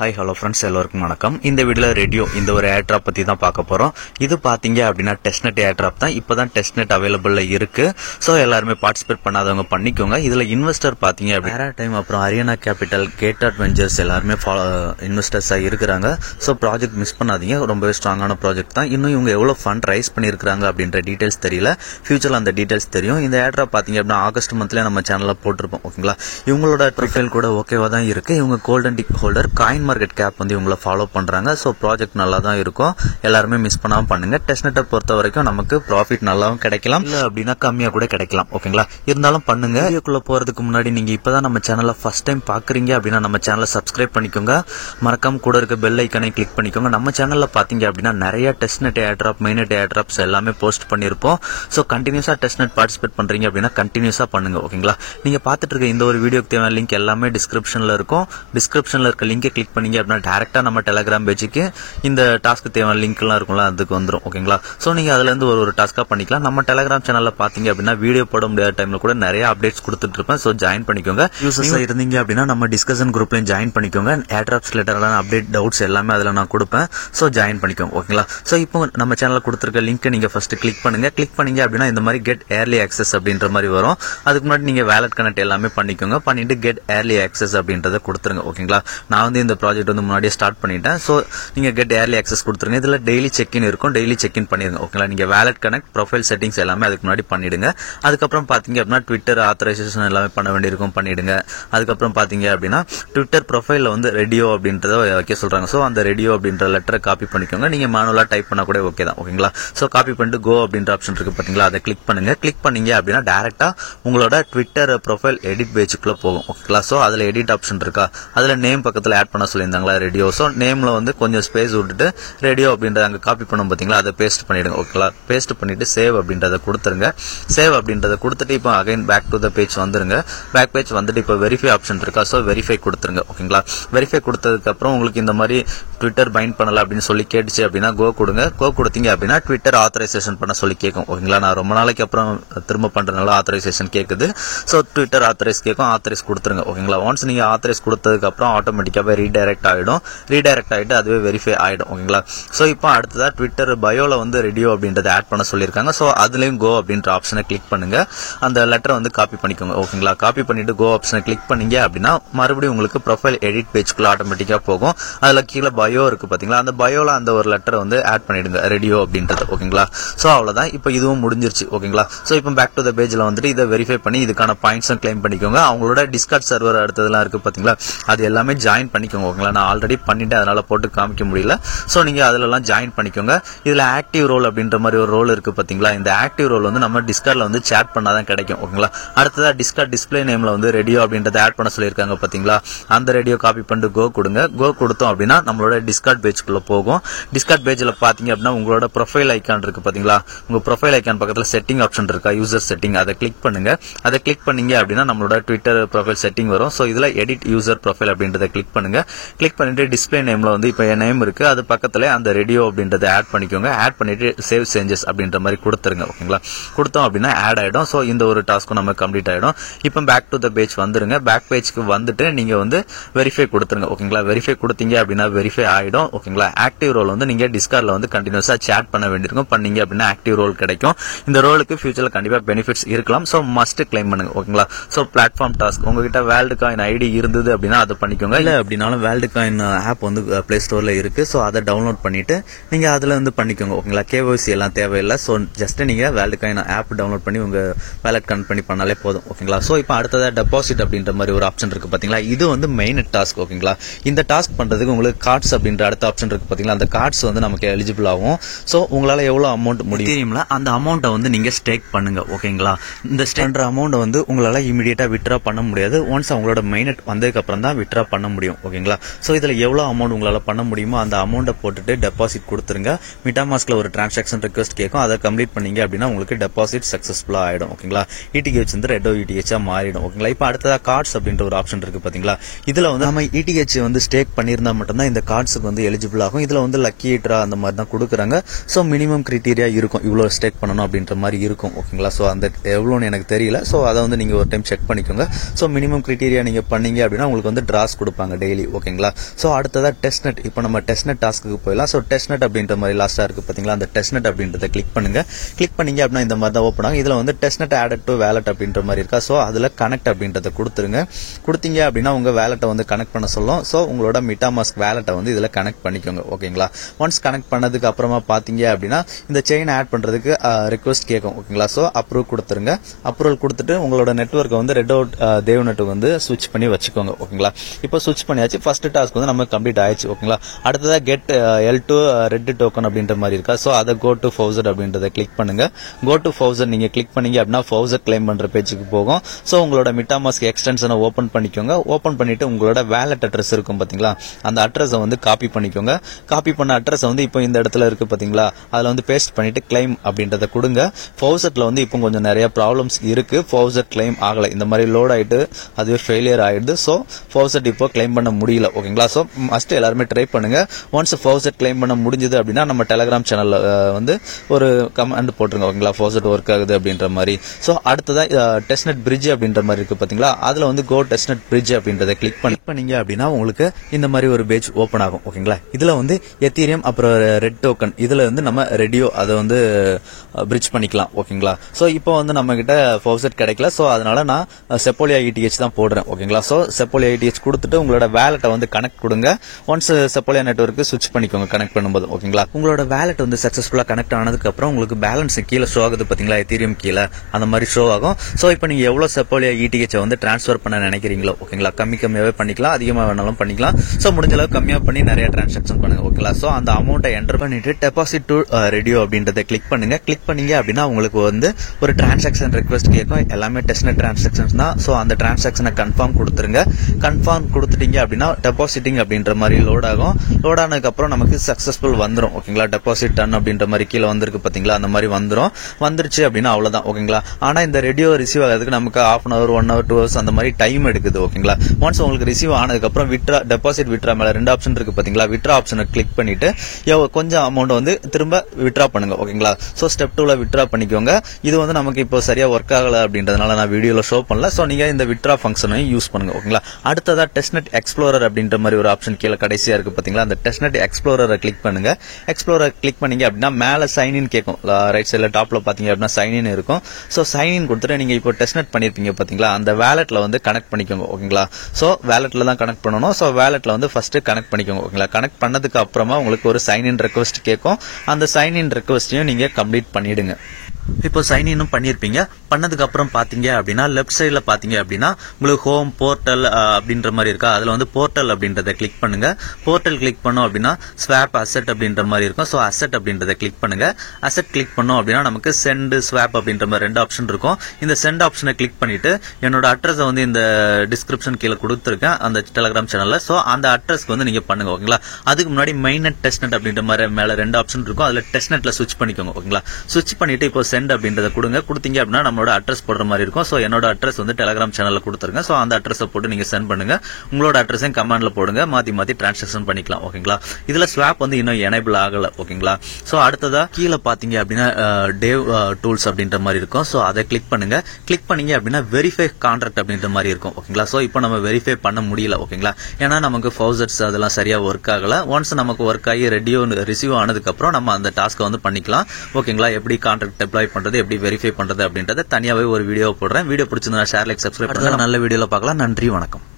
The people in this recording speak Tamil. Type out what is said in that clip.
ஹாய் ஹலோ ஃப்ரெண்ட்ஸ், எல்லாருக்கும் வணக்கம். இந்த வீடியோவில் ரேடியோ இந்த ஒரு ஏர்ட்ராப் பற்றி தான் பார்க்க போகிறோம். இது பார்த்தீங்க அப்படின்னா டெஸ்ட்நெட் ஏர்ட்ராப் தான். இப்போ தான் டெஸ்ட்நெட் அவைலபிளில் இருக்குது. ஸோ எல்லாருமே பார்ட்டிசிபேட் பண்ணாதவங்க பண்ணிக்கோங்க. இதில் இன்வெஸ்டர் பார்த்தீங்க அப்படின்னா டைம் அப்புறம் அரியானா கேபிட்டல், கேட்டாட் வெஞ்சர்ஸ் எல்லாருமே இன்வெஸ்டர்ஸாக இருக்கிறாங்க. ஸோ ப்ராஜெக்ட் மிஸ் பண்ணாதீங்க, ரொம்பவே ஸ்ட்ராங்கான ப்ராஜெக்ட் தான். இன்னும் இவங்க எவ்வளோ ஃபண்ட் ரைஸ் பண்ணியிருக்காங்க அப்படின்ற டீட்டெயில்ஸ் தெரியல. ஃபியூச்சரில் அந்த டீட்டெயில்ஸ் தெரியும். இந்த ஏர்ட்ராப் பார்த்தீங்க அப்படின்னா ஆகஸ்ட் மந்த்லேயே நம்ம சேனலில் போட்டிருப்போம். ஓகேங்களா, இவங்களோட ப்ரொஃபைல் கூட ஓகேவா தான் இருக்குது. இவங்க golden tick holder, coin market cap வந்து இவங்களை ஃபாலோ பண்றாங்க. ஸோ ப்ராஜெக்ட் நல்லா தான் இருக்கும். எல்லாருமே மிஸ் பண்ணாம பண்ணுங்க. டெஸ்ட்நெட்டை பொறுத்த வரைக்கும் நமக்கு ப்ராஃபிட் நல்லாவும் கிடைக்கலாம், இல்லை அப்படின்னா கம்மியாக கூட கிடைக்கலாம். ஓகேங்களா, இருந்தாலும் பண்ணுங்க. வீடியோக்குள்ள போறதுக்கு முன்னாடி நீங்க இப்பதான் நம்ம சேனலை ஃபர்ஸ்ட் டைம் பாக்குறீங்க அப்படின்னா நம்ம சேனலை சப்ஸ்கிரைப் பண்ணிக்கோங்க. மறக்காம கூட இருக்க பெல் ஐக்கனை கிளிக் பண்ணிக்கோங்க. நம்ம சேனல்ல பாத்தீங்க அப்படின்னா நிறைய டெஸ்ட்நெட் ஏர்ட்ராப், மெயின்நெட் ஏர்ட்ராப்ஸ் எல்லாமே போஸ்ட் பண்ணிருப்போம். ஸோ கண்டினியூஸா டெஸ்ட்நெட் பார்ட்டிசிபேட் பண்றீங்க அப்படின்னா கண்டினியூஸா பண்ணுங்க. ஓகேங்களா, நீங்க பார்த்துட்டு இருக்க இந்த ஒரு வீடியோக்கு தேவையான லிங்க் எல்லாமே டிஸ்கிரிப்ஷன்ல இருக்கும். டிஸ்கிரிப்ஷன்ல இருக்க லிங்கை கிளிக் பண்ணீங்க அப்படின்னா டைரக்டா நம்ம டெலிகிராம் பேஜுக்கு இந்த டாஸ்க்கு தேவையான லிங்க் எல்லாம் இருக்கும்ல, அதுக்கு வந்துடும். ஓகேங்களா, ஸோ நீங்க அதுல இருந்து ஒரு டாஸ்கா பண்ணிக்கலாம். நம்ம டெலிகிராம் சேனல்ல பாத்தீங்க அப்படின்னா வீடியோ போட முடியாத டைம்ல கூட நிறைய அப்டேட்ஸ் கொடுத்துட்டு இருப்பேன். ஸோ ஜாயின் பண்ணிக்கோங்க. யூசர்ஸா இருந்தீங்க அப்படின்னா நம்ம டிஸ்கஷன் குரூப்லயும் ஜாயின் பண்ணிக்கோங்க. ஏர்ட்ராப்ஸ் ரிலேட்டடான அப்டேட், டவுட்ஸ் எல்லாமே அதுல நான் கொடுப்பேன். ஸோ ஜாயின் பண்ணிக்கோங்க. ஓகேங்களா, ஸோ இப்போ நம்ம சேனல்ல கொடுத்துருக்க லிங்க் நீங்க ஃபர்ஸ்ட் கிளிக் பண்ணுங்க. கிளிக் பண்ணீங்க அப்படின்னா இந்த மாதிரி கெட் ஏர்லி ஆக்சஸ் அப்படின்ற மாதிரி வரும். அதுக்கு முன்னாடி நீங்க வேலட் கனெக்ட் எல்லாமே பண்ணிக்கோங்க. பண்ணிட்டு கெட் ஏர்லி ஆக்சஸ் அப்படின்றத கொடுத்துருங்க. ஓகேங்களா, நான் வந்து இந்த ப்ராஜெக்ட் வந்து முன்னாடியே ஸ்டார்ட் பண்ணிட்டேன். ஸோ நீங்க கெட் ஏர்லி ஆக்சஸ் கொடுத்துருங்க. இதுல டெய்லி செக்இன் இருக்கும். டெய்லி செக்இன் பண்ணிருங்க. ஓகேங்களா, நீங்க வேலட் கனெக்ட், ப்ரொஃபைல் செட்டிங்ஸ் எல்லாமே அதுக்கு முன்னாடி பண்ணிடுங்க. அதுக்கப்புறம் பாத்தீங்க அப்படின்னா ட்விட்டர் ஆத்தரைசேஷன் எல்லாமே பண்ண வேண்டியிருக்கும், பண்ணிடுங்க. அதுக்கப்புறம் பாத்தீங்க அப்படின்னா ட்விட்டர் ப்ரொஃபைல்ல வந்து ரெடியோ அப்படின்றத வைக்க சொல்றாங்க. ஸோ அந்த ரெடியோ அப்படின்ற லெட்டரை காப்பி பண்ணிக்கோங்க. நீங்க மேனுவலா டைப் பண்ண கூட ஓகே தான். ஓகேங்களா, ஸோ காப்பி பண்ணிட்டு கோ அப்படின்ற ஆப்ஷன் இருக்கு பாத்தீங்களா, அதை கிளிக் பண்ணுங்க. கிளிக் பண்ணீங்க அப்படின்னா டைரக்டா உங்களோட ட்விட்டர் ப்ரொஃபைல் எடிட் பேஜுக்குள்ள போகும். ஓகேங்களா, ஸோ அதுல எடிட் ஆப்ஷன் இருக்கா, அதுல நேம் பக்கத்துல ஆட் பண்ண சொல்லியிருந்தாங்களா ரெடியோ. ஸோ நேம்ல வந்து கொஞ்சம் ஸ்பேஸ் விட்டுட்டு ரேடியோ அப்படின்றத அங்க காப்பி பண்ணும் பாத்தீங்களா, அதை பேஸ்ட் பண்ணிடுங்க. ஓகேங்களா, பேஸ்ட் பண்ணிட்டு சேவ் அப்படின்றத கொடுத்துருங்க. சேவ் அப்படின்றத கொடுத்துட்டு இப்போ again back to the page வந்துருங்க. பேக் பேஜ் வந்துட்டு இப்போ வெரிஃபை ஆப்ஷன் இருக்கா, ஸோ வெரிஃபை கொடுத்துருங்க. ஓகேங்களா, வெரிஃபை கொடுத்ததுக்கு அப்புறம் உங்களுக்கு இந்த மாதிரி ட்விட்டர் பைண்ட் பண்ணல அப்படின்னு சொல்லி கேட்டுச்சு அப்படின்னா கோ கொடுங்க. கோ கொடுத்தீங்க அப்படின்னா ட்விட்டர் ஆத்தரைசேஷன் பண்ண சொல்லி கேட்கும். ஓகேங்களா, நான் ரொம்ப நாளைக்கு அப்புறம் திரும்ப பண்றதுனால ஆத்தரைசேஷன் கேட்குது. ஸோ ட்விட்டர் ஆத்தரைஸ் கேட்கும், ஆத்தரைஸ் கொடுத்துருங்க. ஓகேங்களா, ஒன்ஸ் நீங்க ஆத்தரைஸ் கொடுத்ததுக்கு அப்புறம் ஆட்டோமேட்டிக்காவே ரீடைரக்ட் ஆயிடும். ரீடைரக்ட் ஆயிட்டு அதுவே வெரிஃபை ஆயிடும். ஓகேங்களா, சோ இப்போ அடுத்ததா ட்விட்டர் பயோல வந்து ரெடியோ அப்படின்றத ஆட் பண்ண சொல்லியிருக்காங்க. சோ அதுலயும் கோ அப்படின்ற ஆப்ஷனை கிளிக் பண்ணுங்க. அந்த லெட்டரை வந்து காப்பி பண்ணிக்கோங்க. ஓகேங்களா, காப்பி பண்ணிட்டு கோ ஆப்ஷனை கிளிக் பண்ணீங்க அப்படின்னா மறுபடியும் உங்களுக்கு ப்ரொஃபைல் எடிட் பேஜ்க்குள்ள ஆட்டோமேட்டிக்கா போகும். அதுல கீழே பயோ இருக்கு பாத்தீங்களா, அந்த பயோல அந்த ஒரு லெட்டரை வந்து ஆட் பண்ணிடுங்க, ரெடியோ அப்படின்றது. ஓகேங்களா, சோ அவ்வளவுதான். இப்போ இதுவும் முடிஞ்சிருச்சு. ஓகேங்களா, சோ இப்போ பேக் டு த பேஜ்ல வந்துட்டு இதை வெரிஃபை பண்ணி இதுக்கான பாயிண்ட்ஸும் கிளைம் பண்ணிக்கோங்க. அவங்களோட டிஸ்கார்ட் சர்வர் அடுத்ததெல்லாம் இருக்கு பாத்தீங்களா, அது எல்லாமே ஜாயின் பண்ணிக்கோங்க. ஓகேங்களா, நான் ஆல்ரெடி பண்ணிட்டேன், அதனால போட்டு காமிக்க முடியல. சோ நீங்க அதுல எல்லாம் ஜாயின் பண்ணிக்கோங்க. இதுல ஆக்டிவ் ரோல் அப்படின்ற மாதிரி ஒரு ரோல் இருக்கு பாத்தீங்களா, இந்த ஆக்டிவ் ரோல் வந்து நம்ம டிஸ்கார்ட்ல வந்து சேட் பண்ணாதான் கிடைக்கும். ஓகேங்களா, அடுத்ததா டிஸ்கார்ட் டிஸ்பிளே நேம்ல வந்து ரேடியோ அப்படின்றத ஆட் பண்ண சொல்லியிருக்காங்க பாத்தீங்களா, அந்த ரேடியோ காப்பி பண்ணிட்டு கோ கொடுங்க. கோ கொடுத்தோம் அப்படின்னா நம்மளோட டிஸ்கார்ட் பேஜ்க்குள்ள போகும். டிஸ்கார்ட் பேஜ்ல பாத்தீங்க அப்படின்னா உங்களோட ப்ரொஃபைல் ஐக்கான் இருக்கு பாத்தீங்களா, உங்க ப்ரொஃபைல் ஐக்கான் பக்கத்துல செட்டிங் ஆப்ஷன் இருக்கா, யூசர் செட்டிங், அதை கிளிக் பண்ணுங்க. அதை கிளிக் பண்ணீங்க அப்படின்னா நம்மளோட ட்விட்டர் ப்ரொஃபைல் செட்டிங் வரும். சோ இதுல எடிட் யூசர் ப்ரொஃபைல் அப்படின்றத கிளிக் பண்ணுங்க. கிளிக் பண்ணிட்டு டிஸ்பிளே நேம்ல வந்து இப்ப என் நேம் இருக்கு, அது பக்கத்துல அந்த ரேடியோ அப்படின்றத ஆட் பண்ணிக்கோங்க. ஆட் பண்ணிட்டு சேவ் சேஞ்சஸ் அப்படின்ற மாதிரி கொடுத்துருங்க. ஓகேங்களா, கொடுத்தோம் அப்படின்னா ஆட் ஆயிடும். சோ இந்த ஒரு டாஸ்க்கும் நம்ம கம்ப்ளீட் ஆயிடும். இப்போ பேக் டு த பேஜ் வந்துருங்க. பேக் பேஜ்க்கு வந்துட்டு நீங்க வந்து வெரிஃபை கொடுத்துருங்க. ஓகேங்களா, வெரிஃபை கொடுத்தீங்க அப்படின்னா வெரிஃபை ஆயிடும். ஓகேங்களா, ஆக்டிவ் ரோல் வந்து நீங்க டிஸ்கார்ட்ல வந்து கண்டினியூஸா சேட் பண்ண வேண்டியிருக்கும். பண்ணீங்க அப்படின்னா ஆக்டிவ் ரோல் கிடைக்கும். இந்த ரோலுக்கு ஃபியூச்சர்ல கண்டிப்பா பெனிஃபிட்ஸ் இருக்கலாம். சோ மஸ்ட் கிளைம் பண்ணுங்க. ஓகேங்களா, சோ பிளாட்ஃபார்ம் டாஸ்க் உங்ககிட்ட வேல்டு காயின் ஐடி இருந்தது அப்படின்னா அதை பண்ணிக்கோங்க. இல்ல அப்படின்னாலும் வேல்டு காயின் ஆப் வந்து பிளே ஸ்டோர்ல இருக்கு. சோ அதை டவுன்லோட் பண்ணிட்டு நீங்க அதுல வந்து பண்ணிக்கோங்க. ஓகேங்களா, கேஒய்சி எல்லாம் தேவையில்லை. சோ ஜஸ்ட் நீங்க வேல்டு காயின் ஆப் டவுன்லோட் பண்ணி உங்க வேலட் கனெக்ட் பண்ணி பண்ணாலே போதும். ஓகேங்களா, சோ இப்போ அடுத்ததா டெபாசிட் அப்படின்ற மாதிரி ஒரு ஆப்ஷன் இருக்கு பாத்தீங்களா, இது வந்து மெயின் டாஸ்க். ஓகேங்களா, இந்த டாஸ்க் பண்றதுக்கு உங்களுக்கு கார்ட்ஸ் அப்படின்ற அடுத்த ஆப்ஷன் இருக்கு பாத்தீங்களா, அந்த கார்ட்ஸ் வந்து நமக்கு எலிஜிபிள் ஆகும். சோ உங்களால எவ்வளவு அமௌண்ட் முடியும்ல அந்த அமௌண்ட்டை வந்து நீங்க ஸ்டேக் பண்ணுங்க. ஓகேங்களா, இந்த ஸ்டேக் பண்ற அமௌண்ட் வந்து உங்களால இமிடியேட்டா வித்ட்ரா பண்ண முடியாது. ஒன்ஸ் அவங்களோட மைனட் வந்ததுக்கு அப்புறம் தான் வித்ட்ரா பண்ண முடியும். ஓகேங்களா, சோ இதுல எவ்வளவு அமௌண்ட் உங்களால பண்ண முடியுமோ அந்த அமௌண்ட்டை போட்டுட்டு டெபாசிட் கொடுத்துருங்க. மிட்டாமாஸ்க்ல ஒரு டிரான்சாக்ஷன் ரிக்வெஸ்ட் கேட்கும், அதை கம்ப்ளீட் பண்ணீங்க அப்படின்னா உங்களுக்கு டெபாசிட் சக்சஸ்ஃபுல்லா ஆயிடும். ஓகேங்களா, இடிஹெச் வந்து ரெடோ இடிஹெச்சா மாறிடும். ஓகேங்களா, இப்போ அடுத்ததா கார்ட்ஸ் அப்படின்ற ஒரு ஆப்ஷன் இருக்கு பாத்தீங்களா, இதுல வந்து நம்ம இடிஹெச் வந்து ஸ்டேக் பண்ணியிருந்தா மட்டும்தான் இந்த கார்ட்ஸுக்கு வந்து எலிஜிபிள் ஆகும். இதுல வந்து லக்கி ட்ரா அந்த மாதிரி தான் கொடுக்குறாங்க. சோ மினிமம் கிரைட்டீரியா இருக்கும், இவ்வளவு ஸ்டேக் பண்ணணும் அப்படின்ற மாதிரி இருக்கும். ஓகேங்களா, சோ அந்த எவ்வளோன்னு எனக்கு தெரியல. சோ அதை வந்து நீங்க ஒரு டைம் செக் பண்ணிக்கோங்க. சோ மினிமம் கிரைட்டீரியா நீங்க பண்ணீங்க அப்படின்னா உங்களுக்கு வந்து டிராஸ் கொடுப்பாங்க டெய்லி. ஓகேங்களா. ஸோ அடுத்ததாக டெஸ்ட்நெட். இப்போ நம்ம டெஸ்ட்நெட் டாஸ்க்கு போயிடலாம். ஸோ டெஸ்ட்நெட் அப்படின்ற மாதிரி லாஸ்ட்டாக இருக்குது பார்த்தீங்களா, அந்த டெஸ்ட்நெட் அப்படின்றத கிளிக் பண்ணுங்க. கிளிக் பண்ணீங்க அப்படின்னா இந்த மாதிரி தான் ஓப்பன் ஆகும். இதில் வந்து டெஸ்ட்நெட் ஆடட் டு வேலட் அப்படின்ற மாதிரி இருக்கா. ஸோ அதில் கனெக்ட் அப்படின்றத கொடுத்துருங்க. கொடுத்தீங்க அப்படின்னா உங்கள் வேலட்டை வந்து கனெக்ட் பண்ண சொல்லும். ஸோ உங்களோட MetaMask வேலட்டை வந்து இதில் கனெக்ட் பண்ணிக்கோங்க. ஓகேங்களா. ஒன்ஸ் கனெக்ட் பண்ணதுக்கு அப்புறமா பார்த்தீங்க அப்படின்னா இந்த செயின் ஆட் பண்ணுறதுக்கு ரிக்வஸ்ட் கேட்கும். ஓகேங்களா. ஸோ அப்ரூவ் கொடுத்துருங்க. அப்ரூவல் கொடுத்துட்டு உங்களோட நெட்வொர்க்கை வந்து ரெட் அவுட் தேவ் நெட்டுக்கு வந்து ஸ்விட்ச் பண்ணி வச்சுக்கோங்க. ஓகேங்களா. இப்போ ஸ்விட்ச் பண்ணியாச்சு. ஃபர்ஸ்ட் டாஸ்க் வந்து நம்ம கம்ப்ளீட் ஆயிடுச்சு. ஓகேங்களா. அடுத்ததாக கெட் L2 ரெட் டோக்கன் அப்படின்ற மாதிரி இருக்கா. ஸோ அதை கோ டு ஃபவுசர் அப்படின்றத கிளிக் பண்ணுங்க. கோ டு ஃபவுசர் நீங்க கிளிக் பண்ணீங்க அப்படின்னா ஃபவுசர் கிளைம் பண்ற பேஜுக்கு போகும். ஸோ உங்களோட MetaMask எக்ஸ்டென்ஷனை ஓப்பன் பண்ணிக்கோங்க. ஓப்பன் பண்ணிட்டு உங்களோட வேலட் அட்ரஸ் இருக்கும் பாத்தீங்களா, அந்த அட்ரஸை வந்து காப்பி பண்ணிக்கோங்க. காப்பி பண்ண அட்ரஸ் வந்து இப்போ இந்த இடத்துல இருக்கு பாத்தீங்களா, அதுல வந்து பேஸ்ட் பண்ணிட்டு கிளைம் அப்படின்றத கொடுங்க. ஃபவுசர்ல வந்து இப்போ கொஞ்சம் நிறைய ப்ராப்ளம்ஸ் இருக்கு. ஃபவுசர் கிளைம் ஆகல, இந்த மாதிரி லோட் ஆயிட்டு அதுவே ஃபெயிலியர் ஆயிடுது. ஸோ ஃபவுசர் இப்போ கிளைம் பண்ண முடியல. ஓகேங்களா. ஸோ மஸ்ட் எல்லாருமே ட்ரை பண்ணுங்க. ஒன்ஸ் ஃபவுசர் கிளைம் பண்ண முடிஞ்சது அப்படின்னா நம்ம டெலிகிராம் சேனல்ல வந்து ஒரு கமெண்ட் போட்டுருங்க. ஓகேங்களா. ஃபவுசர் ஒர்க் ஆகுது அப்படின்ற மாதிரி. ஸோ அடுத்ததா டெஸ்ட்நெட் பிரிட்ஜ் அப்படின்ற மாதிரி இருக்கு பாத்தீங்களா, அதுல வந்து கோ டெஸ்ட்நெட் பிரிட்ஜ் அப்படின்றத கிளிக் பண்ணீங்க அப்படின்னா உங்களுக்கு இந்த மாதிரி ஒரு பேஜ் ஓப்பன் ஆகும். ஓகேங்களா. இதுல வந்து எத்தீரியம் அப்புறம் ரெட் டோக்கன் இதுல வந்து நம்ம ரெடியோ அதை வந்து பிரிட்ஜ் பண்ணிக்கலாம். ஓகேங்களா. ஸோ இப்போ வந்து நம்ம கிட்ட ஃபவுசர் கிடைக்கல. ஸோ அதனால நான் செப்போலியா ETH தான் போடுறேன். ஓகேங்களா. ஸோ செப்போலியா ETH கொடுத்துட்டு உங்களோட வேலட்டை வந்து கனெக்ட் கொடுங்க. ஒன்ஸ் செப்போலியா நெட்வொர்க்கு ஸ்விட்ச் பண்ணிக்கோங்க கனெக்ட் பண்ணும்போது. ஓகேங்களா. உங்களோட வேலட் வந்து சக்சஸ்ஃபுல்லா கனெக்ட் ஆனதுக்கு அப்புறம் உங்களுக்கு பேலன்ஸ் கீழே ஷோ ஆகுது பாத்தீங்களா, எத்தீரியம் கீழே அந்த மாதிரி ஷோ ஆகும். ஸோ இப்போ நீங்க எவ்வளவு செப்போலியா ETH வந்து டிரான்ஸ்ஃபர் பண்ண நினைக்கிறீங்களோ, ஓகேங்களா, கம்மியாவே பண்ணிக்கலாம், அதிகமா வேணாலும் பண்ணிக்கலாம். ஸோ முடிஞ்ச அளவுக்கு கம்மியா பண்ணி நிறைய டிரான்சாக்ஷன் பண்ணுங்க. ஓகேங்களா. ஸோ அந்த அமௌண்ட்டை என்டர் பண்ணிட்டு டெபாசிட் டு ரெடியோ அப்படின்றத கிளிக் பண்ணுங்க. கிளிக் பண்ணீங்க அப்படின்னா உங்களுக்கு வந்து ஒரு டிரான்சாக்ஷன் ரிக்வெஸ்ட் கேட்கும். எல்லாமே டெஸ்ட்நெட் டிரான்சாக்ஷன்ஸ் தான். ஸோ அந்த டிரான்சாக்ஷனை கன்ஃபார்ம் கொடுத்துருங்க. கன்ஃபார்ம் கொடுத்துட்டீங்க அப்படின்னா டெபாசிட்டிங் அப்படின்ற மாதிரி லோட் ஆகும். லோட் ஆனதுக்கு அப்புறம் நமக்கு சக்சஸ்ஃபுல் வந்துடும். ஓகேங்களா. டெபாசிட் டன் அப்படின்ற மாதிரி கீழே வந்திருக்கு பாத்தீங்களா, அந்த மாதிரி வந்துருச்சு அப்படின்னா அவ்வளவுதான். ஓகேங்களா. ஆனா இந்த ரெடியோ ரிசீவ் ஆகிறதுக்கு நமக்கு ½ hour 1 hour 2 hours அந்த மாதிரி டைம் எடுக்குது. ஓகேங்களா. ஒன்ஸ் உங்களுக்கு ரிசீவ் ஆனதுக்கு அப்புறம் வித்ரா டெபாசிட் வித்ரா மேல 2 ஆப்ஷன் இருக்கு பாத்தீங்களா, வித்ரா ஆப்ஷனை கிளிக் பண்ணிட்டு கொஞ்சம் அமௌண்ட் வந்து திரும்ப வித்ரா பண்ணுங்க. ஓகேங்களா. சோ ஸ்டெப் 2ல வித்ரா பண்ணிக்கோங்க. இது வந்து நமக்கு இப்போ சரியா ஒர்க் ஆகல அப்படின்றதுனால நான் வீடியோல ஷோ பண்ணல. சோ நீங்க இந்த வித்ரா ஃபங்க்ஷனை யூஸ் பண்ணுங்க. ஓகேங்களா. அடுத்ததா டெஸ்ட்நெட் எக்ஸ்ப்ளோரர் அப்படின்ற மாதிரி ஒரு ஆப்ஷன் கீழே கடைசியா இருக்கு பாத்தீங்களா, அந்த டெஸ்ட்நெட் எக்ஸ்ப்ளோரரை கிளிக் பண்ணுங்க. எக்ஸ்ப்ளோரர் கிளிக் பண்ணீங்க அப்படின்னா மேல சைன் இன் கேட்கும். ரைட் சைடுல டாப்ல பாத்தீங்க அப்படின்னா சைன் இன் இருக்கும். சோ சைன் இன் கொடுத்துட்டு நீங்க இப்போ டெஸ்ட்நெட் பண்ணிருப்பீங்க பாத்தீங்களா, அந்த வேலட்ல வந்து கனெக்ட் பண்ணிக்கோங்க. ஓகேங்களா. சோ வேலட்ல தான் கனெக்ட் பண்ணணும். சோ வேலட்ல வந்து ஃபர்ஸ்ட் கனெக்ட் பண்ணிக்கோங்க. ஓகேங்களா. கனெக்ட் பண்ணதுக்கு அப்புறமா உங்களுக்கு ஒரு சைன் இன் ரெக்வெஸ்ட் கேட்கும். அந்த சைன் இன் ரெக்வெஸ்டையும் நீங்க கம்ப்ளீட் பண்ணிடுங்க. இப்போ சைன் இன்னும் பண்ணிருப்பீங்க. பண்ணதுக்கு அப்புறம் பாத்தீங்க அப்படின்னா லெஃப்ட் சைடுல பாத்தீங்க அப்படின்னா உங்களுக்கு ஹோம் போர்ட்டல் அப்படின்ற மாதிரி இருக்கா, அதுல வந்து போர்ட்டல் அப்படின்றத கிளிக் பண்ணுங்க. போர்ட்டல் கிளிக் பண்ணோம் அப்படின்னா ஸ்வாப் அசெட் அப்படின்ற மாதிரி இருக்கும். ஸோ அசெட் அப்படின்றத கிளிக் பண்ணுங்க. அசெட் கிளிக் பண்ணோம் அப்படின்னா நமக்கு சென்ட் ஸ்வாப் அப்படின்ற மாதிரி 2 ஆப்ஷன் இருக்கும். இந்த சென்ட் ஆப்ஷனை கிளிக் பண்ணிட்டு என்னோட அட்ரஸ் வந்து இந்த டிஸ்கிரிப்ஷன் கீழே கொடுத்துருக்கேன் அந்த டெலிகிராம் சேனல்ல. ஸோ அந்த அட்ரஸ்க்கு வந்து நீங்க பண்ணுங்க. ஓகேங்களா. அதுக்கு முன்னாடி மெயின்நெட் டெஸ்ட்நெட் அப்படின்ற மாதிரி மேல 2 ஆப்ஷன் இருக்கும். அதுல டெஸ்ட்நெட்ல ஸ்விட்ச் பண்ணிக்கோங்க. ஓகேங்களா. ஸ்விட்ச் பண்ணிட்டு இப்போ சென்ட் அப்படின்றத கொடுத்தீங்க அப்படின்னா நம்மளோட அட்ரஸ் போடுற மாதிரி இருக்கும். சோ என்னோட அட்ரஸ் வந்து டெலிகிராம் சேனல்ல கொடுத்துருங்க. சோ அந்த அட்ரஸை போட்டு நீங்க சென்ட் பண்ணுங்க. உங்களோட அட்ரஸையும் கமெண்ட்ல போடுங்க. மாத்தி டிரான்சாக்ஷன் பண்ணிக்கலாம். ஓகேங்களா. இதுல ஸ்வாப் வந்து இன்னும் எனேபிள் ஆகல. ஓகேங்களா. சோ அடுத்ததா கீழே பாத்தீங்க அப்படின்னா டேவ் டூல்ஸ் அப்படின்ற மாதிரி இருக்கும். சோ அதை கிளிக் பண்ணுங்க. கிளிக் பண்ணீங்க அப்படின்னா வெரிஃபை கான்ட்ராக்ட் அப்படின்ற மாதிரி இருக்கும். ஓகேங்களா. சோ இப்போ நம்ம வெரிஃபை பண்ண முடியல. ஓகேங்களா. ஏன்னா நமக்கு ஃபவுசர்ஸ் அதெல்லாம் சரியா ஒர்க் ஆகல. ஒன்ஸ் நமக்கு ஒர்க் ஆகி ரெடியோ ரிசீவ் ஆனதுக்கு அப்புறம் நம்ம அந்த டாஸ்க்கை வந்து பண்ணிக்கலாம். ஓகேங்களா. எப்படி கான்ட்ராக்ட் டெப்ளாய் பண்றது, எப்படி வெரிஃபை பண்றது அப்படின்றத தனியாவே ஒரு வீடியோ போடுறேன். வீடியோ பிடிச்சிருந்தா ஷேர், லைக், சப்ஸ்கிரைப் பண்ணுங்க. நல்ல வீடியோல பார்க்கலாம். நன்றி, வணக்கம்.